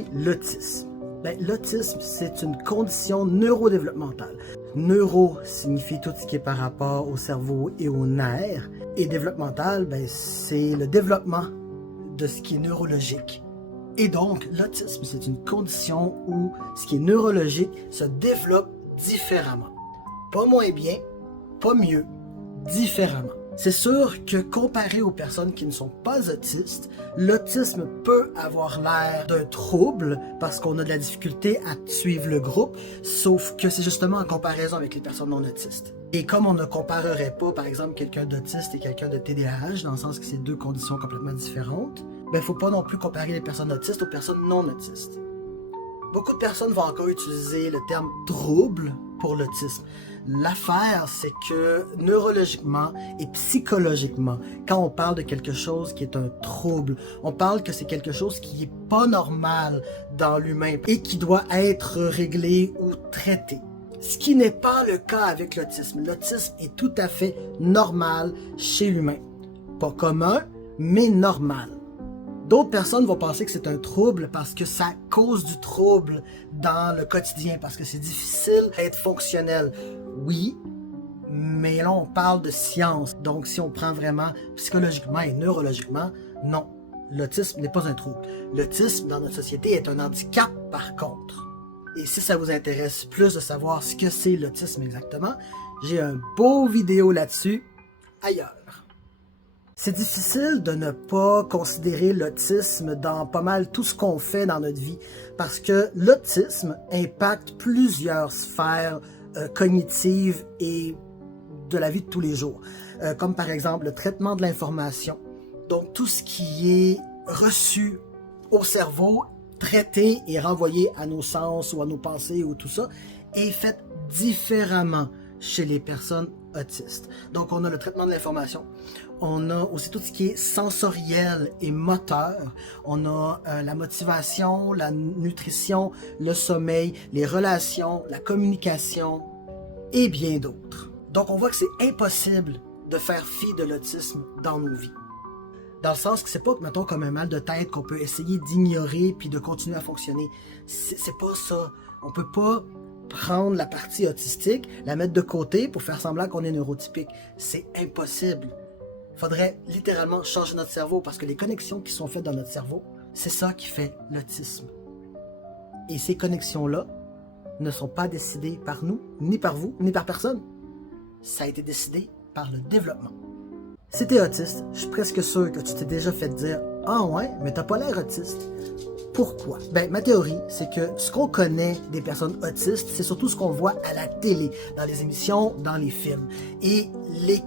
qu'est l'autisme? Ben, l'autisme, c'est une condition neurodéveloppementale. Neuro signifie tout ce qui est par rapport au cerveau et aux nerfs. Et développemental, ben, c'est le développement de ce qui est neurologique. Et donc, l'autisme, c'est une condition où ce qui est neurologique se développe différemment. Pas moins bien, pas mieux, différemment. C'est sûr que comparé aux personnes qui ne sont pas autistes, l'autisme peut avoir l'air d'un trouble parce qu'on a de la difficulté à suivre le groupe, sauf que c'est justement en comparaison avec les personnes non autistes. Et comme on ne comparerait pas, par exemple, quelqu'un d'autiste et quelqu'un de TDAH, dans le sens que c'est deux conditions complètement différentes, ben, il ne faut pas non plus comparer les personnes autistes aux personnes non autistes. Beaucoup de personnes vont encore utiliser le terme trouble pour l'autisme. L'affaire, c'est que neurologiquement et psychologiquement, quand on parle de quelque chose qui est un trouble, on parle que c'est quelque chose qui n'est pas normal dans l'humain et qui doit être réglé ou traité. Ce qui n'est pas le cas avec l'autisme. L'autisme est tout à fait normal chez l'humain. Pas commun, mais normal. D'autres personnes vont penser que c'est un trouble parce que ça cause du trouble dans le quotidien, parce que c'est difficile d'être fonctionnel. Oui, mais là on parle de science. Donc si on prend vraiment psychologiquement et neurologiquement, non, l'autisme n'est pas un trouble. L'autisme dans notre société est un handicap par contre. Et si ça vous intéresse plus de savoir ce que c'est l'autisme exactement, j'ai un beau vidéo là-dessus ailleurs. C'est difficile de ne pas considérer l'autisme dans pas mal tout ce qu'on fait dans notre vie parce que l'autisme impacte plusieurs sphères cognitives et de la vie de tous les jours, comme par exemple le traitement de l'information. Donc tout ce qui est reçu au cerveau, traité et renvoyé à nos sens ou à nos pensées ou tout ça est fait différemment chez les personnes autistes. Donc on a le traitement de l'information. On a aussi tout ce qui est sensoriel et moteur. On a la motivation, la nutrition, le sommeil, les relations, la communication et bien d'autres. Donc on voit que c'est impossible de faire fi de l'autisme dans nos vies. Dans le sens que c'est pas, mettons, comme un mal de tête qu'on peut essayer d'ignorer puis de continuer à fonctionner. C'est pas ça. On peut pas prendre la partie autistique, la mettre de côté pour faire semblant qu'on est neurotypique. C'est impossible. Faudrait littéralement changer notre cerveau parce que les connexions qui sont faites dans notre cerveau, c'est ça qui fait l'autisme. Et ces connexions-là ne sont pas décidées par nous, ni par vous, ni par personne. Ça a été décidé par le développement. Si t'es autiste, je suis presque sûr que tu t'es déjà fait dire « Ah ouais, mais t'as pas l'air autiste. » Pourquoi? Ben, ma théorie, c'est que ce qu'on connaît des personnes autistes, c'est surtout ce qu'on voit à la télé, dans les émissions, dans les films. Et les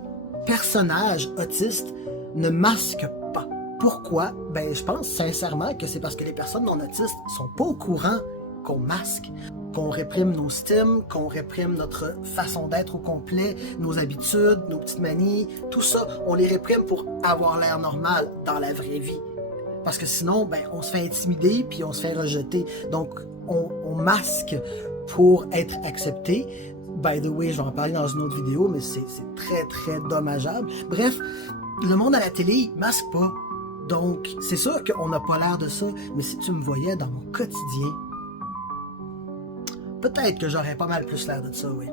personnages autistes ne masquent pas. Pourquoi? Ben, je pense sincèrement que c'est parce que les personnes non autistes sont pas au courant qu'on masque, qu'on réprime nos stimes, qu'on réprime notre façon d'être au complet, nos habitudes, nos petites manies, tout ça, on les réprime pour avoir l'air normal dans la vraie vie. Parce que sinon, ben, on se fait intimider puis on se fait rejeter. Donc, on masque pour être accepté. By the way, je vais en parler dans une autre vidéo, mais c'est très, très dommageable. Bref, le monde à la télé, il masque pas. Donc, c'est sûr qu'on n'a pas l'air de ça, mais si tu me voyais dans mon quotidien, peut-être que j'aurais pas mal plus l'air de ça, oui.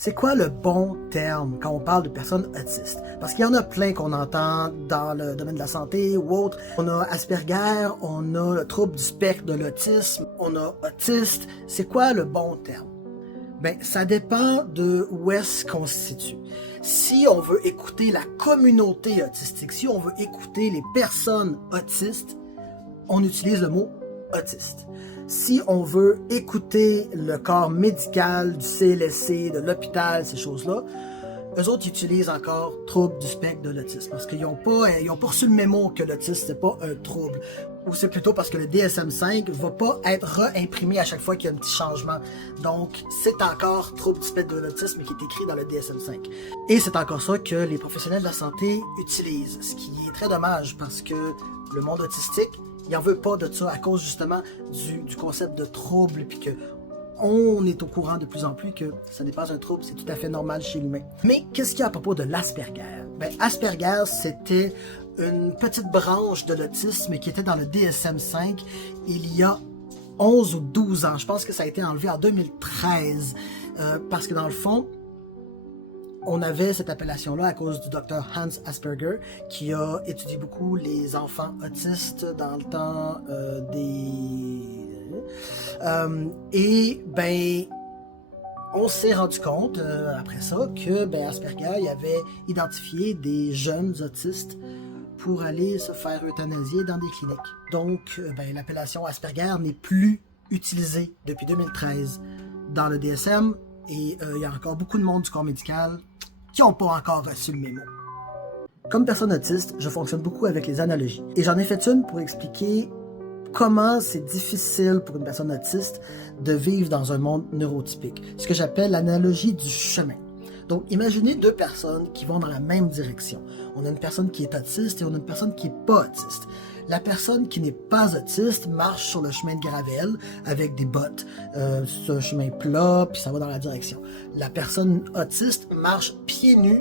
C'est quoi le bon terme quand on parle de personnes autistes? Parce qu'il y en a plein qu'on entend dans le domaine de la santé ou autre. On a Asperger, on a le trouble du spectre de l'autisme, on a autiste. C'est quoi le bon terme? Ben, ça dépend de où est-ce qu'on se situe. Si on veut écouter la communauté autistique, si on veut écouter les personnes autistes, on utilise le mot autiste. Si on veut écouter le corps médical du CLSC, de l'hôpital, ces choses-là, eux autres utilisent encore trouble du spectre de l'autisme parce qu'ils n'ont pas reçu le mémo que l'autisme c'est pas un trouble. Ou c'est plutôt parce que le DSM-5 va pas être réimprimé à chaque fois qu'il y a un petit changement. Donc, c'est encore trouble du spectre de l'autisme qui est écrit dans le DSM-5. Et c'est encore ça que les professionnels de la santé utilisent, ce qui est très dommage parce que le monde autistique, il n'en veut pas de ça à cause justement du concept de trouble puis que on est au courant de plus en plus que ça n'est pas un trouble, c'est tout à fait normal chez l'humain. Mais qu'est-ce qu'il y a à propos de l'Asperger? Ben, Asperger, c'était une petite branche de l'autisme qui était dans le DSM-5 il y a 11 ou 12 ans. Je pense que ça a été enlevé en 2013 parce que dans le fond, on avait cette appellation-là à cause du docteur Hans Asperger qui a étudié beaucoup les enfants autistes dans le temps et ben on s'est rendu compte après ça que Asperger il avait identifié des jeunes autistes pour aller se faire euthanasier dans des cliniques. Donc l'appellation Asperger n'est plus utilisée depuis 2013 dans le DSM et il y a encore beaucoup de monde du corps médical qui n'ont pas encore reçu le mémo. Comme personne autiste, je fonctionne beaucoup avec les analogies. Et j'en ai fait une pour expliquer comment c'est difficile pour une personne autiste de vivre dans un monde neurotypique. Ce que j'appelle l'analogie du chemin. Donc, imaginez deux personnes qui vont dans la même direction. On a une personne qui est autiste et on a une personne qui n'est pas autiste. La personne qui n'est pas autiste marche sur le chemin de gravel avec des bottes. C'est un chemin plat, puis ça va dans la direction. La personne autiste marche pieds nus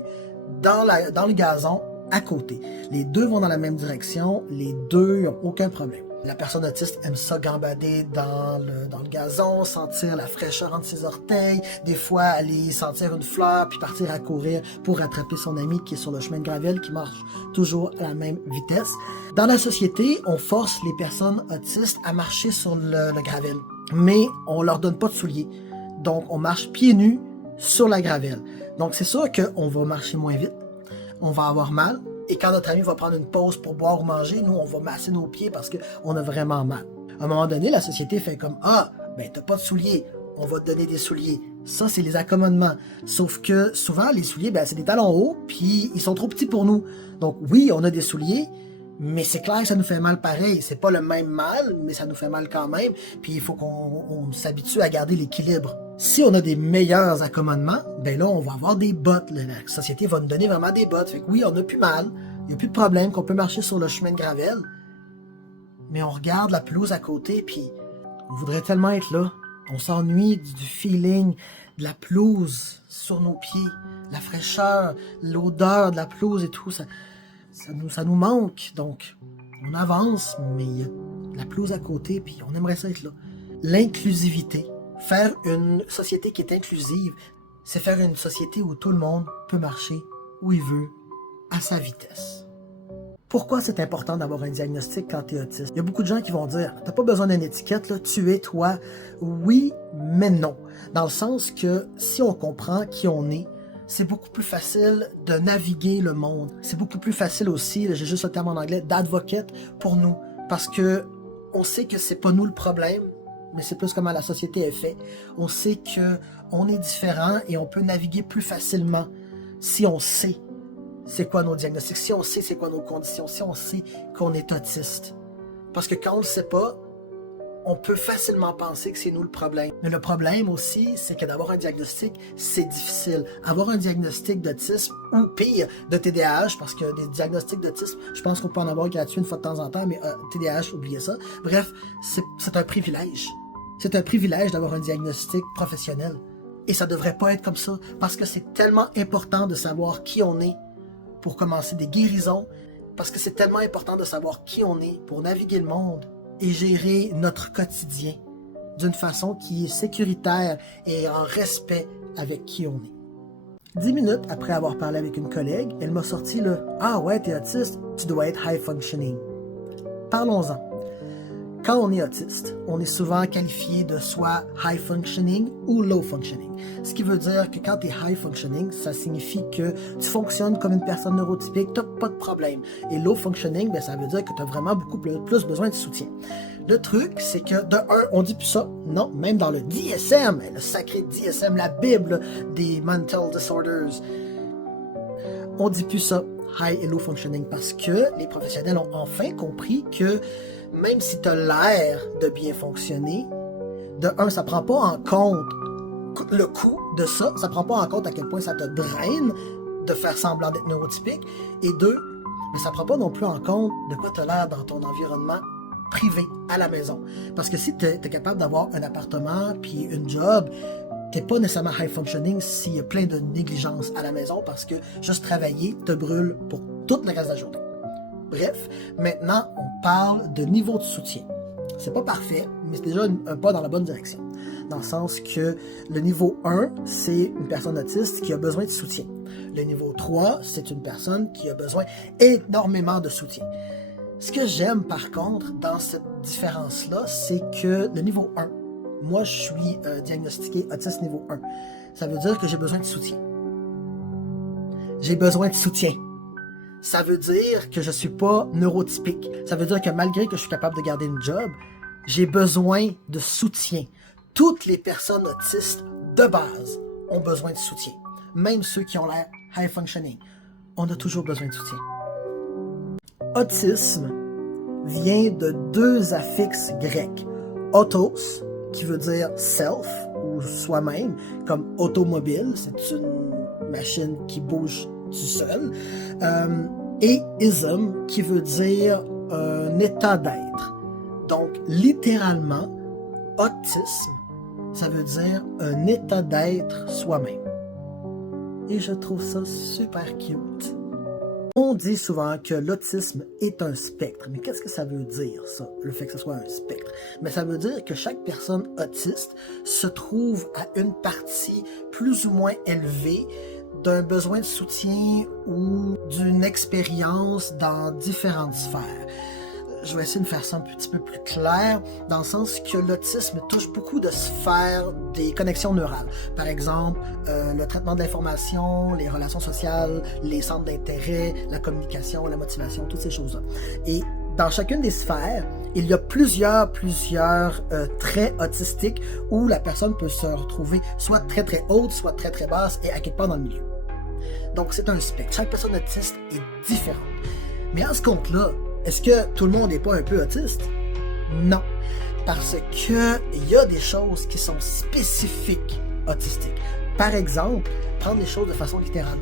dans le gazon à côté. Les deux vont dans la même direction, les deux n'ont aucun problème. La personne autiste aime ça gambader dans le gazon, sentir la fraîcheur entre ses orteils, des fois aller sentir une fleur puis partir à courir pour rattraper son ami qui est sur le chemin de gravel qui marche toujours à la même vitesse. Dans la société, on force les personnes autistes à marcher sur le gravel, mais on leur donne pas de souliers. Donc on marche pieds nus sur la gravel. Donc c'est sûr qu'on va marcher moins vite, on va avoir mal. Et quand notre ami va prendre une pause pour boire ou manger, nous, on va masser nos pieds parce qu'on a vraiment mal. À un moment donné, la société fait comme « Ah, t'as pas de souliers, on va te donner des souliers. » Ça, c'est les accommodements. Sauf que souvent, les souliers, c'est des talons hauts, puis ils sont trop petits pour nous. Donc oui, on a des souliers, mais c'est clair que ça nous fait mal pareil. C'est pas le même mal, mais ça nous fait mal quand même. Puis il faut qu'on s'habitue à garder l'équilibre. Si on a des meilleurs accommodements, là, on va avoir des bottes. La société va nous donner vraiment des bottes. Fait que oui, on n'a plus mal. Il n'y a plus de problème qu'on peut marcher sur le chemin de gravel. Mais on regarde la pelouse à côté, puis on voudrait tellement être là. On s'ennuie du feeling de la pelouse sur nos pieds. La fraîcheur, l'odeur de la pelouse et tout. Ça nous manque. Donc, on avance, mais il y a la pelouse à côté, puis on aimerait ça être là. L'inclusivité. Faire une société qui est inclusive, c'est faire une société où tout le monde peut marcher où il veut, à sa vitesse. Pourquoi c'est important d'avoir un diagnostic quand tu es autiste? Il y a beaucoup de gens qui vont dire « T'as pas besoin d'une étiquette, là, tu es toi. » Oui, mais non. Dans le sens que si on comprend qui on est, c'est beaucoup plus facile de naviguer le monde. C'est beaucoup plus facile aussi, j'ai juste le terme en anglais, d'advocate pour nous. Parce que on sait que c'est pas nous le problème, mais c'est plus comment la société est faite. On sait qu'on est différent et on peut naviguer plus facilement si on sait c'est quoi nos diagnostics, si on sait c'est quoi nos conditions, si on sait qu'on est autiste. Parce que quand on le sait pas, on peut facilement penser que c'est nous le problème. Mais le problème aussi, c'est que d'avoir un diagnostic, c'est difficile. Avoir un diagnostic d'autisme, ou pire, de TDAH, parce que des diagnostics d'autisme, je pense qu'on peut en avoir gratuit une fois de temps en temps, mais TDAH, oubliez ça. Bref, c'est un privilège. C'est un privilège d'avoir un diagnostic professionnel. Et ça devrait pas être comme ça, parce que c'est tellement important de savoir qui on est pour commencer des guérisons, parce que c'est tellement important de savoir qui on est pour naviguer le monde et gérer notre quotidien d'une façon qui est sécuritaire et en respect avec qui on est. 10 minutes après avoir parlé avec une collègue, elle m'a sorti le « Ah ouais, t'es autiste, tu dois être high functioning ». Parlons-en. Quand on est autiste, on est souvent qualifié de soit high functioning ou low functioning. Ce qui veut dire que quand tu es high functioning, ça signifie que tu fonctionnes comme une personne neurotypique, tu n'as pas de problème. Et low functioning, ça veut dire que tu as vraiment beaucoup plus besoin de soutien. Le truc, c'est que de un, on dit plus ça. Non, même dans le DSM, le sacré DSM, la Bible des mental disorders, on dit plus ça, high et low functioning, parce que les professionnels ont enfin compris que même si tu as l'air de bien fonctionner, de un, ça prend pas en compte le coût de ça, ça prend pas en compte à quel point ça te draine de faire semblant d'être neurotypique, et deux, mais ça prend pas non plus en compte de quoi tu as l'air dans ton environnement privé, à la maison. Parce que si tu es capable d'avoir un appartement puis une job, t'es pas nécessairement high functioning s'il y a plein de négligence à la maison, parce que juste travailler te brûle pour toute le reste de la journée. Bref, maintenant, on parle de niveau de soutien. C'est pas parfait, mais c'est déjà un pas dans la bonne direction. Dans le sens que le niveau 1, c'est une personne autiste qui a besoin de soutien. Le niveau 3, c'est une personne qui a besoin énormément de soutien. Ce que j'aime par contre dans cette différence-là, c'est que le niveau 1, moi je suis diagnostiqué autiste niveau 1. Ça veut dire que j'ai besoin de soutien. J'ai besoin de soutien. Ça veut dire que je suis pas neurotypique. Ça veut dire que malgré que je suis capable de garder une job, j'ai besoin de soutien. Toutes les personnes autistes de base ont besoin de soutien. Même ceux qui ont l'air high functioning. On a toujours besoin de soutien. Autisme vient de deux affixes grecs. Autos, qui veut dire self ou soi-même, comme automobile, c'est une machine qui bouge tout seul, et ism, qui veut dire un état d'être. Donc, littéralement, autisme, ça veut dire un état d'être soi-même. Et je trouve ça super cute. On dit souvent que l'autisme est un spectre. Mais qu'est-ce que ça veut dire, ça, le fait que ce soit un spectre? Mais ça veut dire que chaque personne autiste se trouve à une partie plus ou moins élevée d'un besoin de soutien ou d'une expérience dans différentes sphères. Je vais essayer de faire ça un petit peu plus clair, dans le sens que l'autisme touche beaucoup de sphères des connexions neurales. Par exemple, le traitement de l'information, les relations sociales, les centres d'intérêt, la communication, la motivation, toutes ces choses-là. Et dans chacune des sphères, il y a plusieurs traits autistiques où la personne peut se retrouver soit très très haute, soit très très basse et à quelque part dans le milieu. Donc c'est un spectre. Chaque personne autiste est différente. Mais à ce compte-là, est-ce que tout le monde n'est pas un peu autiste? Non. Parce que il y a des choses qui sont spécifiques autistiques. Par exemple, prendre les choses de façon littérale.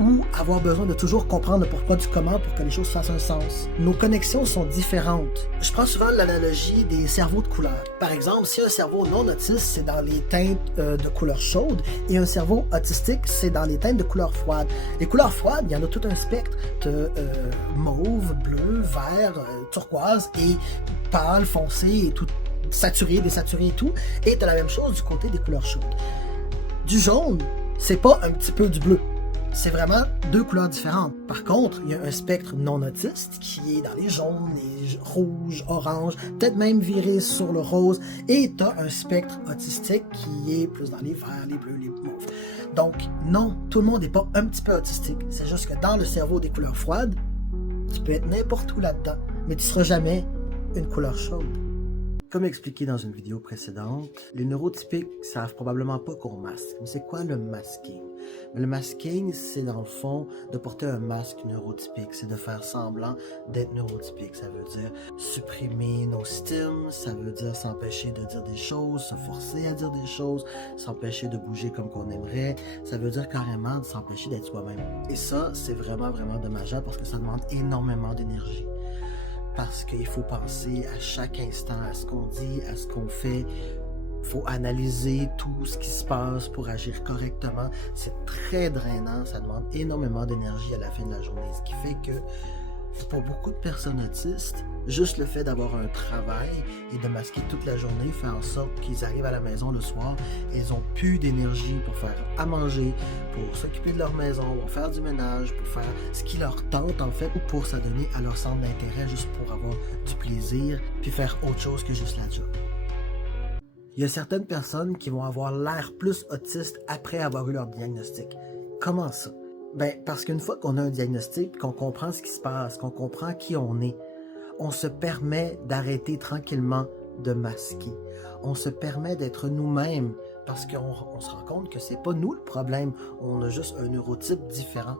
Ou avoir besoin de toujours comprendre le pourquoi du comment pour que les choses fassent un sens. Nos connexions sont différentes. Je prends souvent l'analogie des cerveaux de couleur. Par exemple, si un cerveau non autiste, c'est dans les teintes de couleur chaude, et un cerveau autistique, c'est dans les teintes de couleur froide. Les couleurs froides, il y en a tout un spectre de mauve, bleu, vert, turquoise, et pâle, foncé, et tout, saturé, désaturé et tout. Et tu as la même chose du côté des couleurs chaudes. Du jaune, c'est pas un petit peu du bleu. C'est vraiment deux couleurs différentes. Par contre, il y a un spectre non autiste qui est dans les jaunes, les rouges, oranges, peut-être même viré sur le rose. Et tu as un spectre autistique qui est plus dans les verts, les bleus, les mauves. Donc, non, tout le monde n'est pas un petit peu autistique. C'est juste que dans le cerveau des couleurs froides, tu peux être n'importe où là-dedans, mais tu ne seras jamais une couleur chaude. Comme expliqué dans une vidéo précédente, les neurotypiques savent probablement pas qu'on masque. Mais c'est quoi le masking? Le masking, c'est dans le fond de porter un masque neurotypique. C'est de faire semblant d'être neurotypique. Ça veut dire supprimer nos stims, ça veut dire s'empêcher de dire des choses, se forcer à dire des choses, s'empêcher de bouger comme qu'on aimerait. Ça veut dire carrément de s'empêcher d'être soi-même. Et ça, c'est vraiment, vraiment dommageable parce que ça demande énormément d'énergie. Parce qu'il faut penser à chaque instant, à ce qu'on dit, à ce qu'on fait. Il faut analyser tout ce qui se passe pour agir correctement. C'est très drainant, ça demande énormément d'énergie à la fin de la journée. Ce qui fait que pour beaucoup de personnes autistes, juste le fait d'avoir un travail et de masquer toute la journée fait en sorte qu'ils arrivent à la maison le soir et ils n'ont plus d'énergie pour faire à manger, pour s'occuper de leur maison, pour faire du ménage, pour faire ce qui leur tente en fait, ou pour s'adonner à leur centre d'intérêt juste pour avoir du plaisir, puis faire autre chose que juste la job. Il y a certaines personnes qui vont avoir l'air plus autistes après avoir eu leur diagnostic. Comment ça? Ben, parce qu'une fois qu'on a un diagnostic, qu'on comprend ce qui se passe, qu'on comprend qui on est, on se permet d'arrêter tranquillement de masquer. On se permet d'être nous-mêmes parce qu'on se rend compte que c'est pas nous le problème. On a juste un neurotype différent.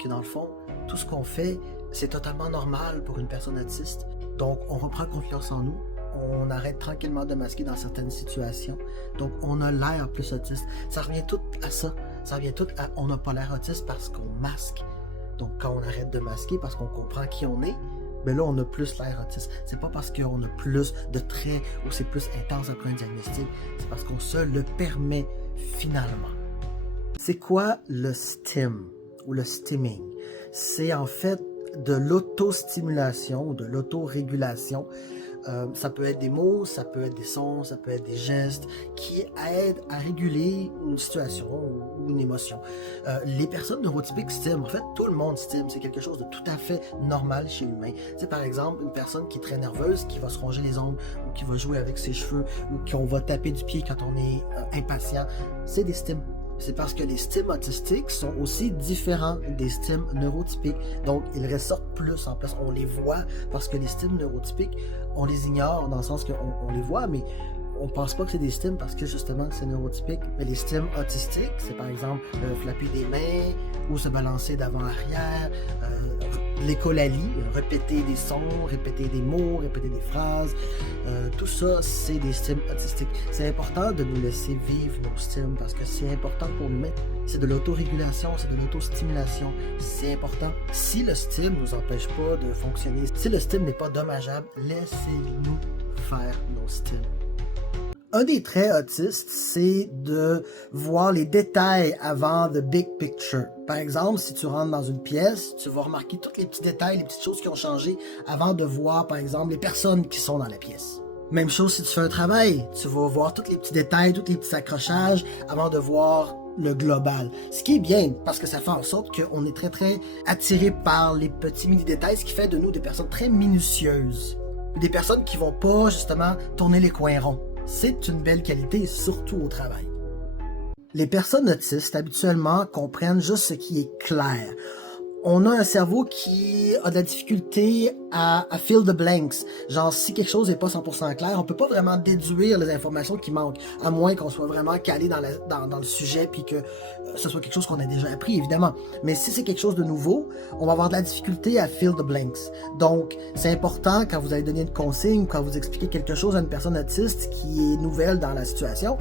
Que dans le fond, tout ce qu'on fait, c'est totalement normal pour une personne autiste. Donc, on reprend confiance en nous. On arrête tranquillement de masquer dans certaines situations. Donc, on a l'air plus autiste. Ça revient tout à ça. Ça revient tout à on n'a pas l'air autiste parce qu'on masque. Donc, quand on arrête de masquer parce qu'on comprend qui on est, ben là, on a plus l'air autiste. C'est pas parce qu'on a plus de traits ou c'est plus intense après un diagnostic. C'est parce qu'on se le permet finalement. C'est quoi le stim ou le stimming? C'est en fait de l'autostimulation ou de l'autorégulation Ça peut être des mots, ça peut être des sons, ça peut être des gestes qui aident à réguler une situation ou une émotion. Les personnes neurotypiques stiment, en fait, tout le monde stime, c'est quelque chose de tout à fait normal chez l'humain. C'est par exemple une personne qui est très nerveuse, qui va se ronger les ongles ou qui va jouer avec ses cheveux ou qu'on va taper du pied quand on est impatient, c'est des stimes. C'est parce que les stimes autistiques sont aussi différents des stimes neurotypiques. Donc, ils ressortent plus en place. On les voit parce que les stimes neurotypiques, on les ignore dans le sens qu'on les voit, mais on pense pas que c'est des stimes parce que justement c'est neurotypique. Mais les stimes autistiques, c'est par exemple flapper des mains ou se balancer d'avant-arrière, l'écholalie, répéter des sons, répéter des mots, répéter des phrases. Tout ça, c'est des stimes autistiques. C'est important de nous laisser vivre nos stimes parce que c'est important pour nous. C'est de l'autorégulation, c'est de l'autostimulation. C'est important. Si le stime ne nous empêche pas de fonctionner, si le stime n'est pas dommageable, laissez-nous faire nos stimes. Un des traits autistes, c'est de voir les détails avant the big picture. Par exemple, si tu rentres dans une pièce, tu vas remarquer tous les petits détails, les petites choses qui ont changé avant de voir, par exemple, les personnes qui sont dans la pièce. Même chose si tu fais un travail, tu vas voir tous les petits détails, tous les petits accrochages avant de voir le global. Ce qui est bien, parce que ça fait en sorte qu'on est très, très attiré par les petits mini-détails, ce qui fait de nous des personnes très minutieuses. Des personnes qui vont pas, justement, tourner les coins ronds. C'est une belle qualité, surtout au travail. Les personnes autistes, habituellement, comprennent juste ce qui est clair. On a un cerveau qui a de la difficulté à fill the blanks. Genre, si quelque chose n'est pas 100% clair, on peut pas vraiment déduire les informations qui manquent, à moins qu'on soit vraiment calé dans le sujet puis que ce soit quelque chose qu'on a déjà appris, évidemment. Mais si c'est quelque chose de nouveau, on va avoir de la difficulté à fill the blanks. Donc, c'est important quand vous allez donner une consigne, quand vous expliquez quelque chose à une personne autiste qui est nouvelle dans la situation,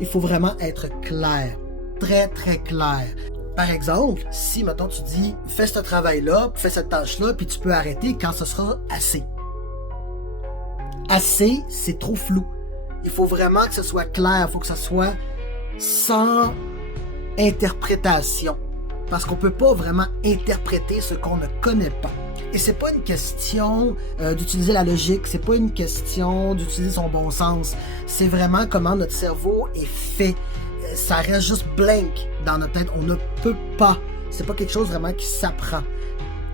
il faut vraiment être clair. Très, très clair. Par exemple, si, mettons, tu dis « fais ce travail-là, fais cette tâche-là, puis tu peux arrêter quand ce sera assez ». Assez, c'est trop flou. Il faut vraiment que ce soit clair, il faut que ce soit sans interprétation. Parce qu'on ne peut pas vraiment interpréter ce qu'on ne connaît pas. Et c'est pas une question d'utiliser la logique, c'est pas une question d'utiliser son bon sens. C'est vraiment comment notre cerveau est fait. Ça reste juste blank dans notre tête. On ne peut pas. C'est pas quelque chose vraiment qui s'apprend.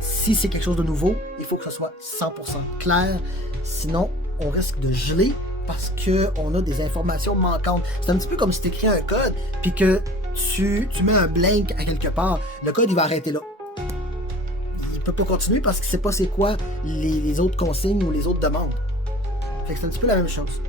Si c'est quelque chose de nouveau, il faut que ce soit 100% clair. Sinon, on risque de geler parce qu'on a des informations manquantes. C'est un petit peu comme si tu écris un code puis que tu mets un blank à quelque part. Le code, il va arrêter là. Il peut pas continuer parce qu'il sait pas c'est quoi les autres consignes ou les autres demandes. Fait que c'est un petit peu la même chose.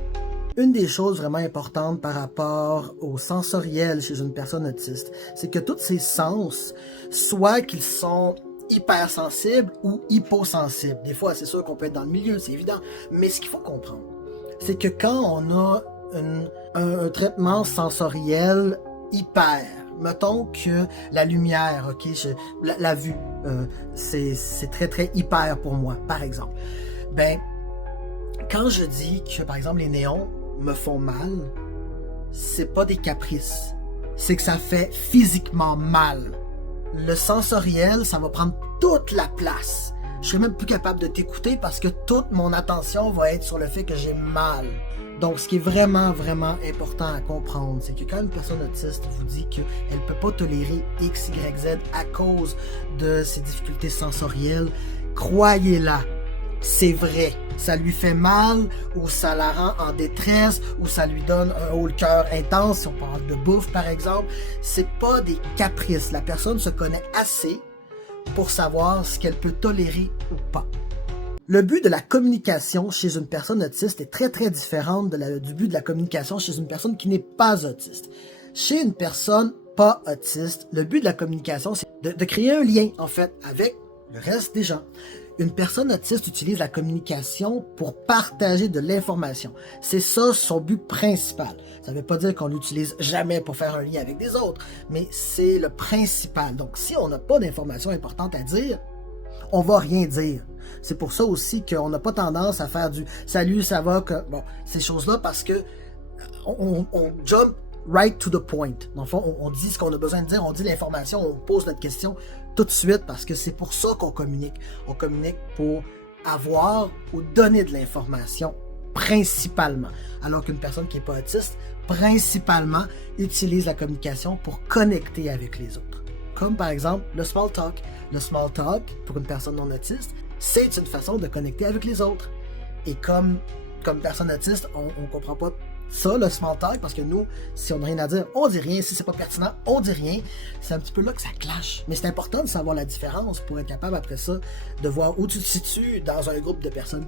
Une des choses vraiment importantes par rapport au sensoriel chez une personne autiste, c'est que tous ses sens, soit qu'ils sont hypersensibles ou hyposensibles. Des fois, c'est sûr qu'on peut être dans le milieu, c'est évident. Mais ce qu'il faut comprendre, c'est que quand on a un traitement sensoriel hyper, mettons que la lumière, ok, la vue, c'est très très hyper pour moi, par exemple. Ben, quand je dis que, par exemple, les néons me font mal, c'est pas des caprices. C'est que ça fait physiquement mal. Le sensoriel, ça va prendre toute la place. Je serai même plus capable de t'écouter parce que toute mon attention va être sur le fait que j'ai mal. Donc, ce qui est vraiment, vraiment important à comprendre, c'est que quand une personne autiste vous dit qu'elle ne peut pas tolérer X, Y, Z à cause de ses difficultés sensorielles, croyez-la. C'est vrai, ça lui fait mal, ou ça la rend en détresse, ou ça lui donne un haut le cœur intense, si on parle de bouffe par exemple. C'est pas des caprices. La personne se connaît assez pour savoir ce qu'elle peut tolérer ou pas. Le but de la communication chez une personne autiste est très très différent du but de la communication chez une personne qui n'est pas autiste. Chez une personne pas autiste, le but de la communication, c'est de créer un lien, en fait, avec le reste des gens. Une personne autiste utilise la communication pour partager de l'information. C'est ça son but principal. Ça ne veut pas dire qu'on l'utilise jamais pour faire un lien avec des autres, mais c'est le principal. Donc, si on n'a pas d'informations importantes à dire, on va rien dire. C'est pour ça aussi qu'on n'a pas tendance à faire du « salut, ça va », bon, ces choses-là, parce que on jump right to the point. Dans le fond, on dit ce qu'on a besoin de dire, on dit l'information, on pose notre question tout de suite parce que c'est pour ça qu'on communique. On communique pour avoir ou donner de l'information, principalement. Alors qu'une personne qui n'est pas autiste, principalement, utilise la communication pour connecter avec les autres. Comme par exemple le small talk. Le small talk, pour une personne non autiste, c'est une façon de connecter avec les autres. Et comme personne autiste, on ne comprend pas ça, le small talk, parce que nous, si on n'a rien à dire, on dit rien. Si c'est pas pertinent, on dit rien. C'est un petit peu là que ça clash. Mais c'est important de savoir la différence pour être capable, après ça, de voir où tu te situes dans un groupe de personnes.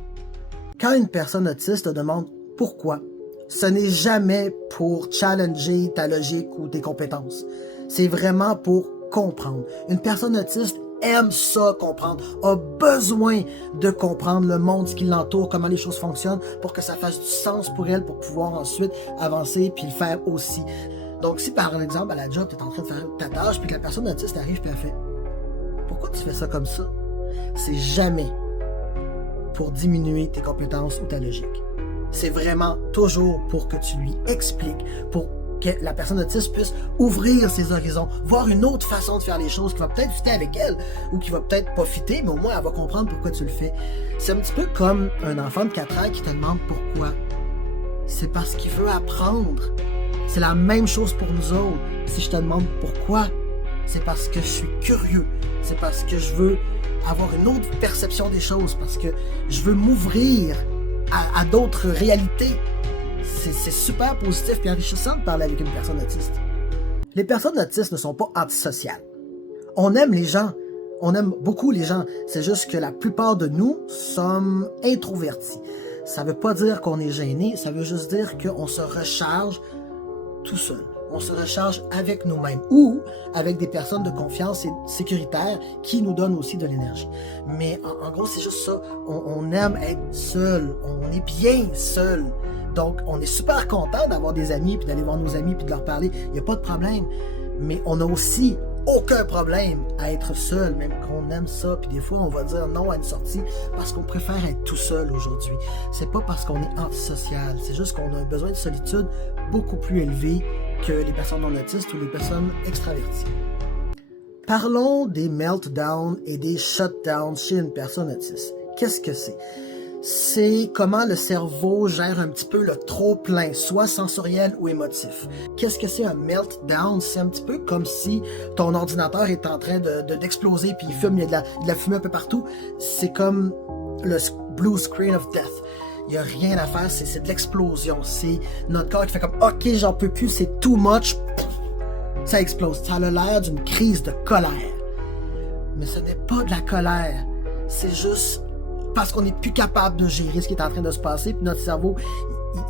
Quand une personne autiste te demande pourquoi, ce n'est jamais pour challenger ta logique ou tes compétences. C'est vraiment pour comprendre. Une personne autiste aime ça comprendre, a besoin de comprendre le monde, ce qui l'entoure, comment les choses fonctionnent, pour que ça fasse du sens pour elle, pour pouvoir ensuite avancer puis le faire aussi. Donc si par exemple à la job, tu es en train de faire ta tâche, puis que la personne autiste arrive puis elle fait « Pourquoi tu fais ça comme ça? » C'est jamais pour diminuer tes compétences ou ta logique. C'est vraiment toujours pour que tu lui expliques, pour que la personne autiste puisse ouvrir ses horizons, voir une autre façon de faire les choses qui va peut-être fitter avec elle ou qui va peut-être pas fitter, mais au moins elle va comprendre pourquoi tu le fais. C'est un petit peu comme un enfant de 4 ans qui te demande pourquoi. C'est parce qu'il veut apprendre. C'est la même chose pour nous autres. Si je te demande pourquoi, c'est parce que je suis curieux. C'est parce que je veux avoir une autre perception des choses, parce que je veux m'ouvrir à d'autres réalités. C'est super positif et enrichissant de parler avec une personne autiste. Les personnes autistes ne sont pas antisociales. On aime les gens. On aime beaucoup les gens. C'est juste que la plupart de nous sommes introvertis. Ça ne veut pas dire qu'on est gêné. Ça veut juste dire qu'on se recharge tout seul. On se recharge avec nous-mêmes ou avec des personnes de confiance et sécuritaires qui nous donnent aussi de l'énergie. Mais en gros, c'est juste ça. On aime être seul. On est bien seul. Donc, on est super content d'avoir des amis, puis d'aller voir nos amis, puis de leur parler. Il n'y a pas de problème. Mais on a aussi aucun problème à être seul, même qu'on aime ça. Puis des fois, on va dire non à une sortie parce qu'on préfère être tout seul aujourd'hui. C'est pas parce qu'on est antisocial. C'est juste qu'on a un besoin de solitude beaucoup plus élevé que les personnes non autistes ou les personnes extraverties. Parlons des meltdowns et des shutdowns chez une personne autiste. Qu'est-ce que c'est? C'est comment le cerveau gère un petit peu le trop-plein, soit sensoriel ou émotif. Qu'est-ce que c'est un meltdown? C'est un petit peu comme si ton ordinateur est en train d'exploser puis il fume, il y a de la fumée un peu partout. C'est comme le blue screen of death. Il n'y a rien à faire, c'est de l'explosion. C'est notre corps qui fait comme « Ok, j'en peux plus, c'est too much ». Ça explose. Ça a l'air d'une crise de colère. Mais ce n'est pas de la colère. C'est juste parce qu'on n'est plus capable de gérer ce qui est en train de se passer, puis notre cerveau,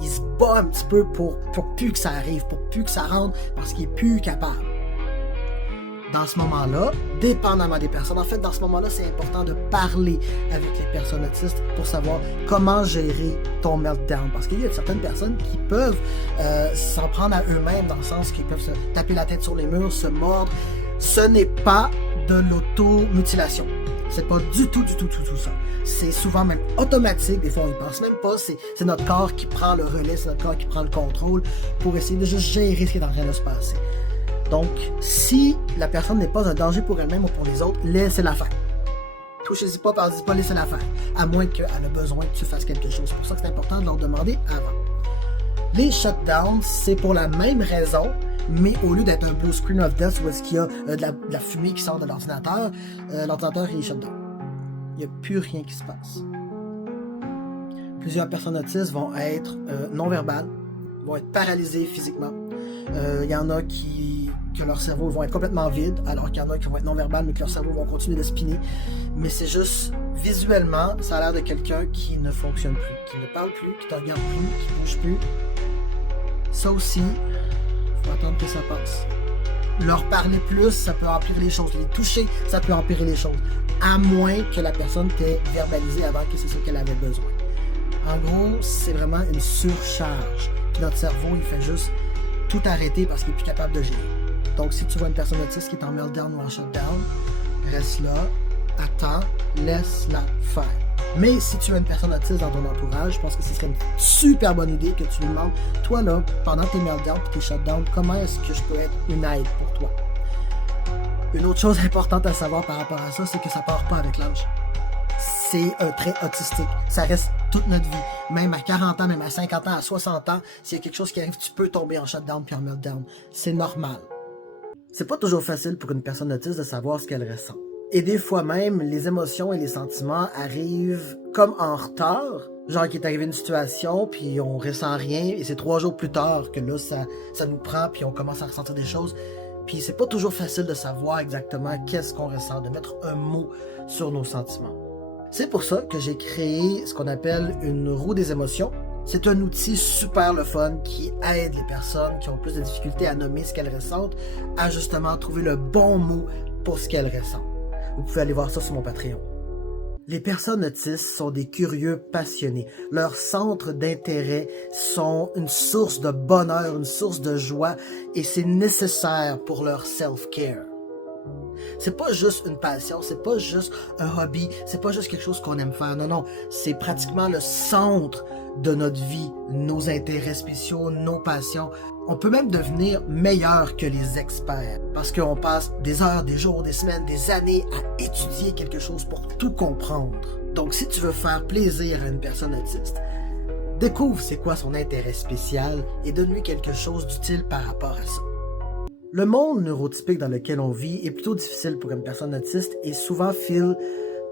il se bat un petit peu pour plus que ça arrive, pour plus que ça rentre, parce qu'il est plus capable. Dans ce moment-là, dépendamment des personnes, en fait, dans ce moment-là, c'est important de parler avec les personnes autistes pour savoir comment gérer ton meltdown. Parce qu'il y a certaines personnes qui peuvent s'en prendre à eux-mêmes, dans le sens qu'ils peuvent se taper la tête sur les murs, se mordre. Ce n'est pas de l'automutilation. C'est pas du tout ça. C'est souvent même automatique, des fois on y pense même pas, c'est notre corps qui prend le relais, c'est notre corps qui prend le contrôle pour essayer de juste gérer ce qui est en train de se passer. Donc, si la personne n'est pas un danger pour elle-même ou pour les autres, laissez-la faire. Touchez-y pas, parlez-y pas, laissez-la faire. À moins qu'elle ait besoin que tu fasses quelque chose. C'est pour ça que c'est important de leur demander avant. Les shutdowns, c'est pour la même raison, mais au lieu d'être un blue screen of death où est-ce qu'il y a de la fumée qui sort de l'ordinateur est shutdown. Il n'y a plus rien qui se passe. Plusieurs personnes autistes vont être non-verbales, vont être paralysées physiquement. Il y en a que leur cerveau vont être complètement vide, alors qu'il y en a qui vont être non-verbales, mais que leur cerveau vont continuer de spinner. Mais c'est juste, visuellement, ça a l'air de quelqu'un qui ne fonctionne plus, qui ne parle plus, qui ne te regarde plus, qui ne bouge plus. Ça aussi, il faut attendre que ça passe. Leur parler plus, ça peut empirer les choses. Les toucher, ça peut empirer les choses. À moins que la personne t'ait verbalisé avant que c'est ce qu'elle avait besoin. En gros, c'est vraiment une surcharge. Puis notre cerveau, il fait juste tout arrêter parce qu'il n'est plus capable de gérer. Donc, si tu vois une personne autiste qui est en meltdown ou en shutdown, reste là, attends, laisse-la faire. Mais si tu as une personne autiste dans ton entourage, je pense que ce serait une super bonne idée que tu lui demandes, toi là, pendant tes meltdowns et tes shutdowns, comment est-ce que je peux être une aide pour toi? Une autre chose importante à savoir par rapport à ça, c'est que ça part pas avec l'âge. c'est un trait autistique. Ça reste toute notre vie. Même à 40 ans, même à 50 ans, à 60 ans, s'il y a quelque chose qui arrive, tu peux tomber en shutdown puis en meltdown. C'est normal. C'est pas toujours facile pour une personne autiste de savoir ce qu'elle ressent. Et des fois même, les émotions et les sentiments arrivent comme en retard. Genre qu'il est arrivé une situation, puis on ressent rien, et c'est 3 jours plus tard que là, ça nous prend, puis on commence à ressentir des choses. Puis c'est pas toujours facile de savoir exactement qu'est-ce qu'on ressent, de mettre un mot sur nos sentiments. C'est pour ça que j'ai créé ce qu'on appelle une roue des émotions. C'est un outil super le fun qui aide les personnes qui ont plus de difficultés à nommer ce qu'elles ressentent, à justement trouver le bon mot pour ce qu'elles ressentent. Vous pouvez aller voir ça sur mon Patreon. Les personnes autistes sont des curieux passionnés. Leurs centres d'intérêt sont une source de bonheur, une source de joie, et c'est nécessaire pour leur self-care. C'est pas juste une passion, c'est pas juste un hobby, c'est pas juste quelque chose qu'on aime faire. Non, c'est pratiquement le centre de notre vie, nos intérêts spéciaux, nos passions. On peut même devenir meilleur que les experts parce qu'on passe des heures, des jours, des semaines, des années à étudier quelque chose pour tout comprendre. Donc si tu veux faire plaisir à une personne autiste, découvre c'est quoi son intérêt spécial et donne-lui quelque chose d'utile par rapport à ça. Le monde neurotypique dans lequel on vit est plutôt difficile pour une personne autiste et souvent feel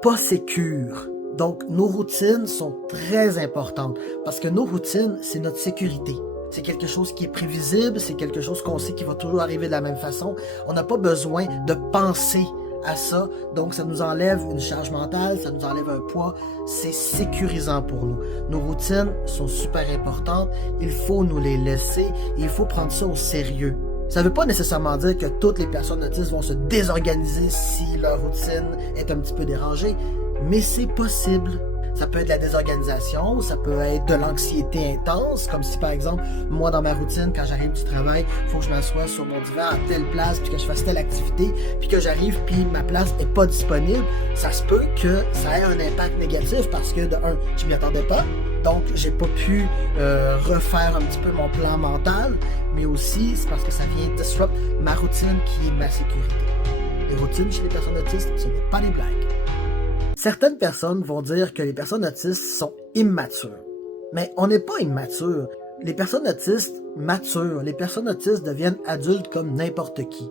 pas sécure. Donc nos routines sont très importantes parce que nos routines, c'est notre sécurité. C'est quelque chose qui est prévisible, c'est quelque chose qu'on sait qui va toujours arriver de la même façon. On n'a pas besoin de penser à ça, donc ça nous enlève une charge mentale, ça nous enlève un poids, c'est sécurisant pour nous. Nos routines sont super importantes, il faut nous les laisser et il faut prendre ça au sérieux. Ça ne veut pas nécessairement dire que toutes les personnes autistes vont se désorganiser si leur routine est un petit peu dérangée, mais c'est possible. Ça peut être de la désorganisation, ça peut être de l'anxiété intense, comme si par exemple, moi dans ma routine, quand j'arrive du travail, il faut que je m'assoie sur mon divan à telle place, puis que je fasse telle activité, puis que j'arrive, puis ma place n'est pas disponible. Ça se peut que ça ait un impact négatif parce que de un, je m'y attendais pas, donc j'ai pas pu refaire un petit peu mon plan mental, mais aussi c'est parce que ça vient disrupt ma routine qui est ma sécurité. Les routines chez les personnes autistes, ce n'est pas des blagues. Certaines personnes vont dire que les personnes autistes sont immatures. Mais on n'est pas immature. Les personnes autistes maturent. Les personnes autistes deviennent adultes comme n'importe qui.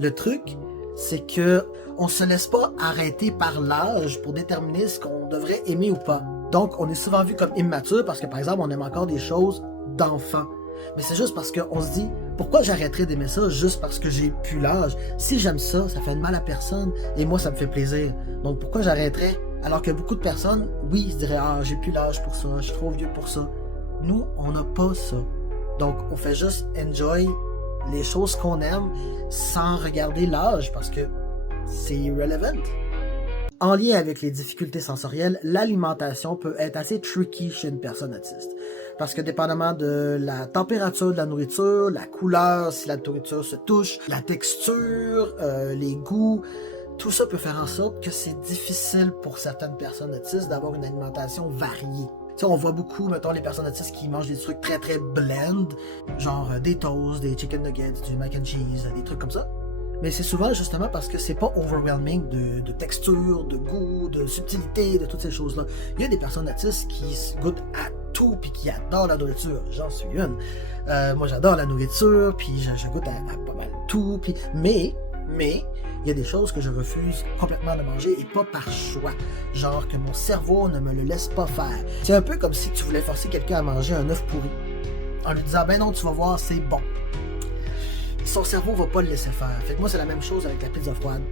Le truc, c'est que on se laisse pas arrêter par l'âge pour déterminer ce qu'on devrait aimer ou pas. Donc, on est souvent vu comme immature parce que, par exemple, on aime encore des choses d'enfants. Mais c'est juste parce qu'on se dit, pourquoi j'arrêterais d'aimer ça juste parce que j'ai plus l'âge? Si j'aime ça, ça fait de mal à personne et moi, ça me fait plaisir. Donc pourquoi j'arrêterais? Alors que beaucoup de personnes, oui, ils se diraient, ah, j'ai plus l'âge pour ça, je suis trop vieux pour ça. Nous, on n'a pas ça. Donc on fait juste enjoy les choses qu'on aime sans regarder l'âge parce que c'est irrelevant. En lien avec les difficultés sensorielles, l'alimentation peut être assez tricky chez une personne autiste. Parce que dépendamment de la température de la nourriture, la couleur, si la nourriture se touche, la texture, les goûts, tout ça peut faire en sorte que c'est difficile pour certaines personnes autistes d'avoir une alimentation variée. Tu sais, on voit beaucoup, mettons, les personnes autistes qui mangent des trucs très très blend, genre des toasts, des chicken nuggets, du mac and cheese, des trucs comme ça. Mais c'est souvent justement parce que c'est pas overwhelming de texture, de goût, de subtilité, de toutes ces choses-là. Il y a des personnes autistes qui goûtent à tout puis qui adorent la nourriture. J'en suis une. Moi, j'adore la nourriture puis je goûte à pas mal tout. Puis, mais, il y a des choses que je refuse complètement de manger et pas par choix. Genre que mon cerveau ne me le laisse pas faire. C'est un peu comme si tu voulais forcer quelqu'un à manger un œuf pourri. En lui disant, ben non, tu vas voir, c'est bon. Son cerveau va pas le laisser faire. Fait que moi, c'est la même chose avec la pizza froide.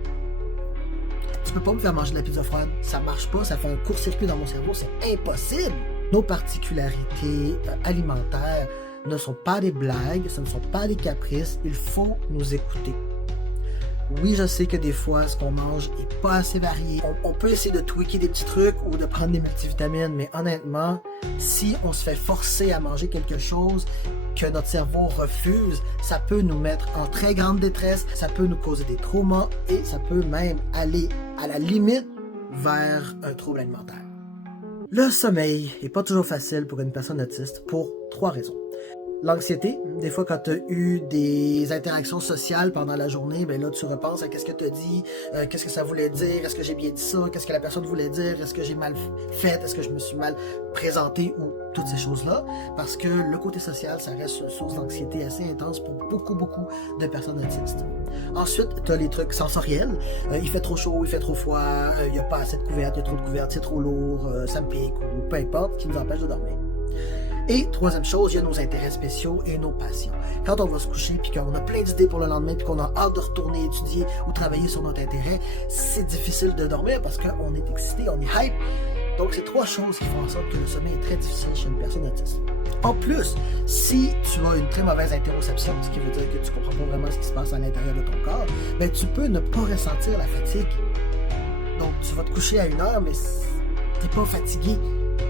Tu peux pas me faire manger de la pizza froide. Ça marche pas, ça fait un court-circuit dans mon cerveau, c'est impossible. Nos particularités alimentaires ne sont pas des blagues, ce ne sont pas des caprices, il faut nous écouter. Oui, je sais que des fois, ce qu'on mange est pas assez varié. On peut essayer de tweaker des petits trucs ou de prendre des multivitamines, mais honnêtement, si on se fait forcer à manger quelque chose que notre cerveau refuse, ça peut nous mettre en très grande détresse, ça peut nous causer des traumas et ça peut même aller à la limite vers un trouble alimentaire. Le sommeil est pas toujours facile pour une personne autiste pour 3 raisons. L'anxiété, des fois quand tu as eu des interactions sociales pendant la journée, ben là tu repenses à qu'est-ce que tu as dit, qu'est-ce que ça voulait dire, est-ce que j'ai bien dit ça, qu'est-ce que la personne voulait dire, est-ce que j'ai mal fait, est-ce que je me suis mal présenté ou toutes ces choses-là, parce que le côté social, ça reste une source d'anxiété assez intense pour beaucoup de personnes autistes. Ensuite, tu as les trucs sensoriels, il fait trop chaud, il fait trop froid, il n'y a pas assez de couvertes, il y a trop de couvertes, c'est trop lourd, ça me pique ou peu importe, qui nous empêche de dormir. Et troisième chose, il y a nos intérêts spéciaux et nos passions. Quand on va se coucher puis qu'on a plein d'idées pour le lendemain puis qu'on a hâte de retourner étudier ou travailler sur notre intérêt, c'est difficile de dormir parce qu'on est excité, on est hype. Donc, c'est trois choses qui font en sorte que le sommeil est très difficile chez une personne autiste. En plus, si tu as une très mauvaise interoception, ce qui veut dire que tu ne comprends pas vraiment ce qui se passe à l'intérieur de ton corps, ben, tu peux ne pas ressentir la fatigue. Donc, tu vas te coucher à 1h, mais tu n'es pas fatigué.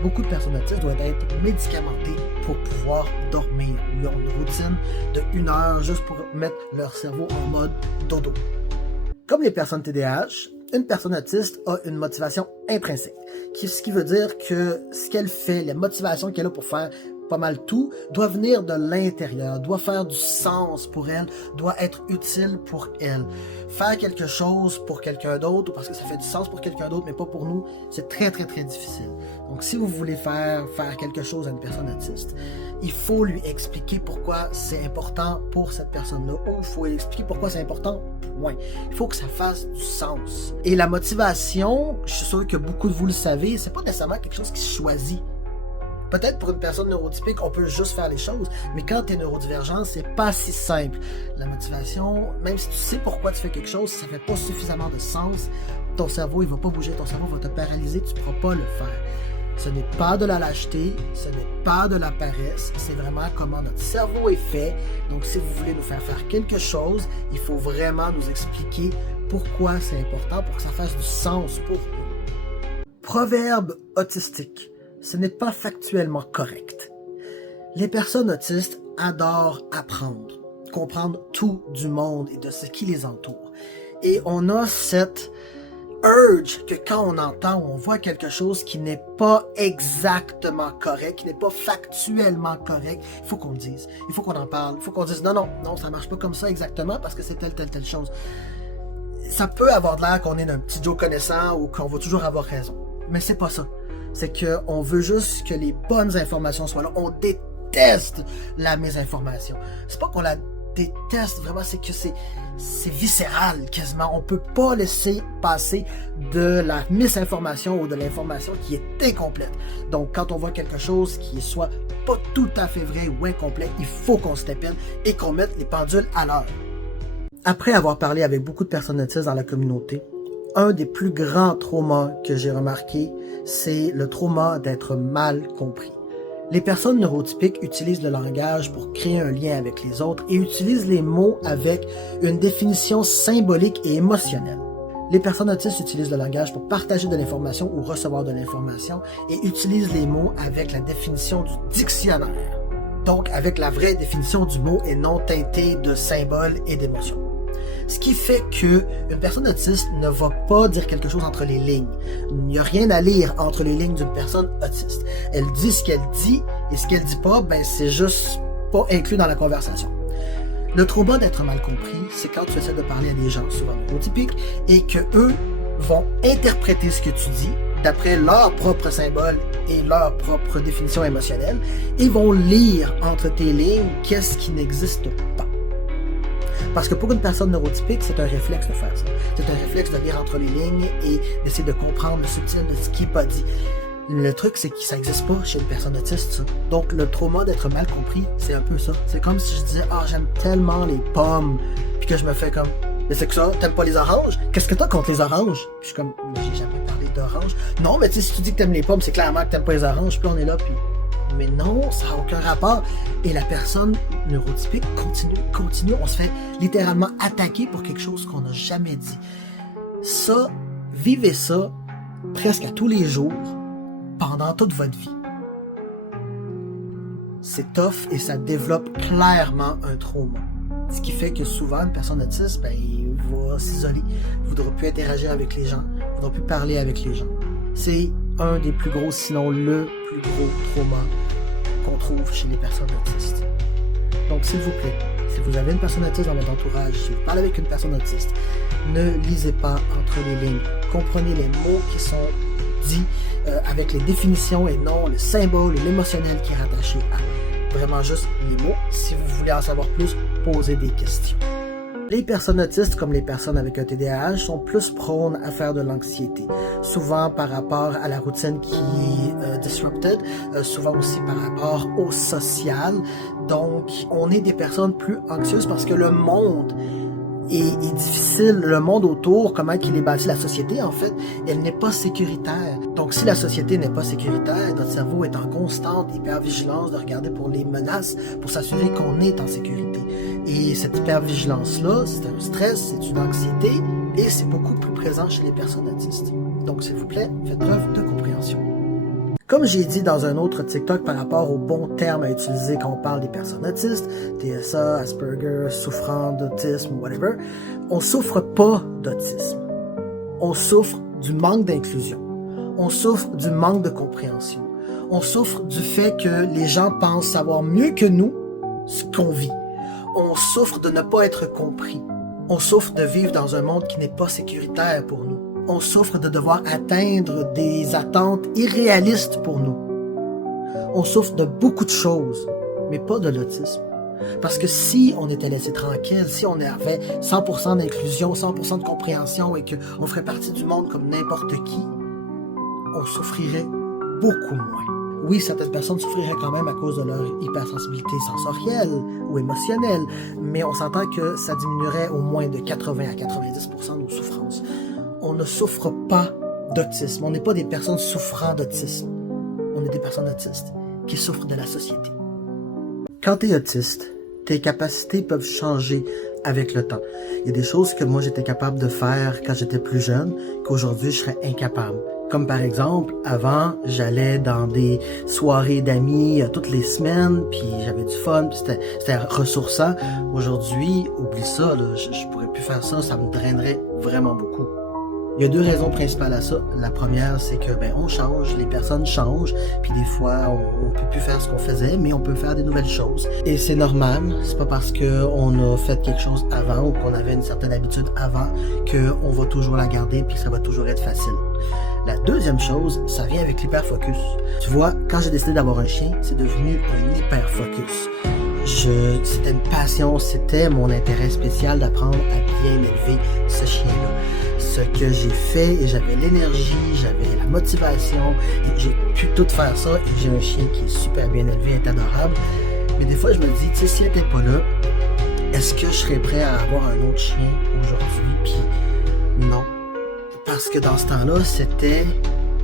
Beaucoup de personnes autistes doivent être médicamentées pour pouvoir dormir. Ils ont une routine de 1 heure juste pour mettre leur cerveau en mode dodo. Comme les personnes TDAH, une personne autiste a une motivation intrinsèque. Ce qui veut dire que ce qu'elle fait, la motivation qu'elle a pour faire pas mal tout, doit venir de l'intérieur, doit faire du sens pour elle, doit être utile pour elle. Faire quelque chose pour quelqu'un d'autre, ou parce que ça fait du sens pour quelqu'un d'autre, mais pas pour nous, c'est très difficile. Donc, si vous voulez faire quelque chose à une personne autiste, il faut lui expliquer pourquoi c'est important pour cette personne-là, ou il faut lui expliquer pourquoi c'est important, point. Il faut que ça fasse du sens. Et la motivation, je suis sûr que beaucoup de vous le savez, c'est pas nécessairement quelque chose qui se choisit. Peut-être pour une personne neurotypique, on peut juste faire les choses, mais quand tu es neurodivergent, c'est pas si simple. La motivation, même si tu sais pourquoi tu fais quelque chose, si ça fait pas suffisamment de sens, ton cerveau, il va pas bouger, ton cerveau va te paralyser, tu pourras pas le faire. Ce n'est pas de la lâcheté, ce n'est pas de la paresse, c'est vraiment comment notre cerveau est fait. Donc, si vous voulez nous faire quelque chose, il faut vraiment nous expliquer pourquoi c'est important, pour que ça fasse du sens pour nous. Proverbe autistique. Ce n'est pas factuellement correct. Les personnes autistes adorent apprendre, comprendre tout du monde et de ce qui les entoure. Et on a cette urge que quand on entend ou on voit quelque chose qui n'est pas exactement correct, qui n'est pas factuellement correct, il faut qu'on le dise, il faut qu'on en parle, il faut qu'on dise non, ça marche pas comme ça exactement parce que c'est telle chose. Ça peut avoir de l'air qu'on est un petit Joe connaissant ou qu'on va toujours avoir raison, mais c'est pas ça. C'est qu'on veut juste que les bonnes informations soient là. On déteste la mésinformation. C'est pas qu'on la déteste vraiment, c'est que c'est viscéral quasiment. On peut pas laisser passer de la misinformation ou de l'information qui est incomplète. Donc quand on voit quelque chose qui est soit pas tout à fait vrai ou incomplet, il faut qu'on se tapine et qu'on mette les pendules à l'heure. Après avoir parlé avec beaucoup de personnes autistes dans la communauté, un des plus grands traumas que j'ai remarqué, c'est le trauma d'être mal compris. Les personnes neurotypiques utilisent le langage pour créer un lien avec les autres et utilisent les mots avec une définition symbolique et émotionnelle. Les personnes autistes utilisent le langage pour partager de l'information ou recevoir de l'information et utilisent les mots avec la définition du dictionnaire. Donc avec la vraie définition du mot et non teintée de symboles et d'émotions. Ce qui fait qu'une personne autiste ne va pas dire quelque chose entre les lignes. Il n'y a rien à lire entre les lignes d'une personne autiste. Elle dit ce qu'elle dit et ce qu'elle dit pas, ben c'est juste pas inclus dans la conversation. Le trauma d'être mal compris, c'est quand tu essaies de parler à des gens souvent neurotypiques et que eux vont interpréter ce que tu dis d'après leur propre symbole et leur propre définition émotionnelle et vont lire entre tes lignes qu'est-ce qui n'existe pas. Parce que pour une personne neurotypique, c'est un réflexe de faire ça. C'est un réflexe de lire entre les lignes et d'essayer de comprendre le subtil de ce qui n'est pas dit. Le truc, c'est que ça n'existe pas chez une personne autiste, ça. Donc, le trauma d'être mal compris, c'est un peu ça. C'est comme si je disais « Ah, j'aime tellement les pommes », puis que je me fais comme « Mais c'est que ça, t'aimes pas les oranges? Qu'est-ce que t'as contre les oranges? » Puis je suis comme « J'ai jamais parlé d'oranges. » Non, mais tu sais, si tu dis que t'aimes les pommes, c'est clairement que t'aimes pas les oranges, puis on est là, puis... Mais non, ça n'a aucun rapport. Et la personne neurotypique continue. On se fait littéralement attaquer pour quelque chose qu'on n'a jamais dit. Ça, vivez ça presque à tous les jours pendant toute votre vie. C'est tough et ça développe clairement un trauma. Ce qui fait que souvent, une personne autiste, il va s'isoler. Il ne voudra plus interagir avec les gens. Il ne voudra plus parler avec les gens. C'est un des plus gros, sinon le plus gros trauma qu'on trouve chez les personnes autistes. Donc, s'il vous plaît, si vous avez une personne autiste dans votre entourage, si vous parlez avec une personne autiste, ne lisez pas entre les lignes. Comprenez les mots qui sont dits avec les définitions et non le symbole ou l'émotionnel qui est rattaché à. Vraiment juste les mots. Si vous voulez en savoir plus, posez des questions. Les personnes autistes, comme les personnes avec un TDAH, sont plus prônes à faire de l'anxiété. Souvent par rapport à la routine qui est disrupted, souvent aussi par rapport au social. Donc, on est des personnes plus anxieuses parce que le monde est difficile. Le monde autour, comment il est bâti, la société, en fait, elle n'est pas sécuritaire. Donc, si la société n'est pas sécuritaire, notre cerveau est en constante hypervigilance de regarder pour les menaces, pour s'assurer qu'on est en sécurité. Et cette hypervigilance-là, c'est un stress, c'est une anxiété, et c'est beaucoup plus présent chez les personnes autistes. Donc, s'il vous plaît, faites preuve de compréhension. Comme j'ai dit dans un autre TikTok par rapport aux bons termes à utiliser quand on parle des personnes autistes, TSA, Asperger, souffrant d'autisme, whatever, on souffre pas d'autisme. On souffre du manque d'inclusion. On souffre du manque de compréhension. On souffre du fait que les gens pensent savoir mieux que nous ce qu'on vit. On souffre de ne pas être compris. On souffre de vivre dans un monde qui n'est pas sécuritaire pour nous. On souffre de devoir atteindre des attentes irréalistes pour nous. On souffre de beaucoup de choses, mais pas de l'autisme. Parce que si on était laissé tranquille, si on avait 100% d'inclusion, 100% de compréhension et qu'on ferait partie du monde comme n'importe qui, on souffrirait beaucoup moins. Oui, certaines personnes souffriraient quand même à cause de leur hypersensibilité sensorielle ou émotionnelle, mais on s'entend que ça diminuerait au moins de 80 à 90% de nos souffrances. On ne souffre pas d'autisme. On n'est pas des personnes souffrant d'autisme. On est des personnes autistes qui souffrent de la société. Quand tu es autiste, tes capacités peuvent changer avec le temps. Il y a des choses que moi j'étais capable de faire quand j'étais plus jeune, qu'aujourd'hui je serais incapable. Comme par exemple, avant, j'allais dans des soirées d'amis toutes les semaines, puis j'avais du fun, puis c'était ressourçant. Aujourd'hui, oublie ça, là, je pourrais plus faire ça, ça me drainerait vraiment beaucoup. Il y a deux raisons principales à ça. La première, c'est que on change, les personnes changent, puis des fois, on peut plus faire ce qu'on faisait, mais on peut faire des nouvelles choses. Et c'est normal, c'est pas parce qu'on a fait quelque chose avant ou qu'on avait une certaine habitude avant qu'on va toujours la garder puis que ça va toujours être facile. La deuxième chose, ça vient avec l'hyperfocus. Tu vois, quand j'ai décidé d'avoir un chien, c'est devenu un hyperfocus. C'était une passion, c'était mon intérêt spécial d'apprendre à bien élever ce chien-là. Ce que j'ai fait, et j'avais l'énergie, j'avais la motivation, j'ai pu tout faire ça, et j'ai un chien qui est super bien élevé, est adorable. Mais des fois, je me dis, tu sais, si elle n'était pas là, est-ce que je serais prêt à avoir un autre chien aujourd'hui? Puis non. Parce que dans ce temps-là, c'était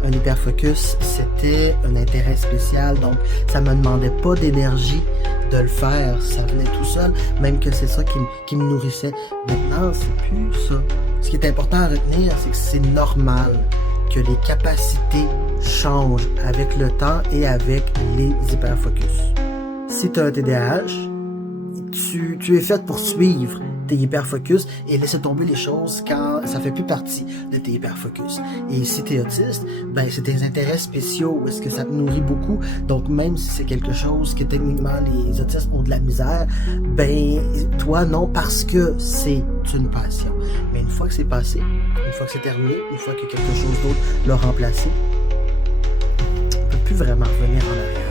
un hyperfocus, c'était un intérêt spécial, donc ça me demandait pas d'énergie de le faire, ça venait tout seul, même que c'est ça qui me nourrissait. Maintenant, c'est plus ça. Ce qui est important à retenir, c'est que c'est normal que les capacités changent avec le temps et avec les hyperfocus. Si tu as un TDAH, tu es fait pour suivre tes hyperfocus et laisser tomber les choses quand ça fait plus partie de tes hyperfocus. Et si tu es autiste, c'est tes intérêts spéciaux où est-ce que ça te nourrit beaucoup. Donc même si c'est quelque chose que techniquement les autistes ont de la misère, toi non, parce que c'est une passion. Mais une fois que c'est passé, une fois que c'est terminé, une fois que quelque chose d'autre l'a remplacé, on peut plus vraiment revenir en arrière.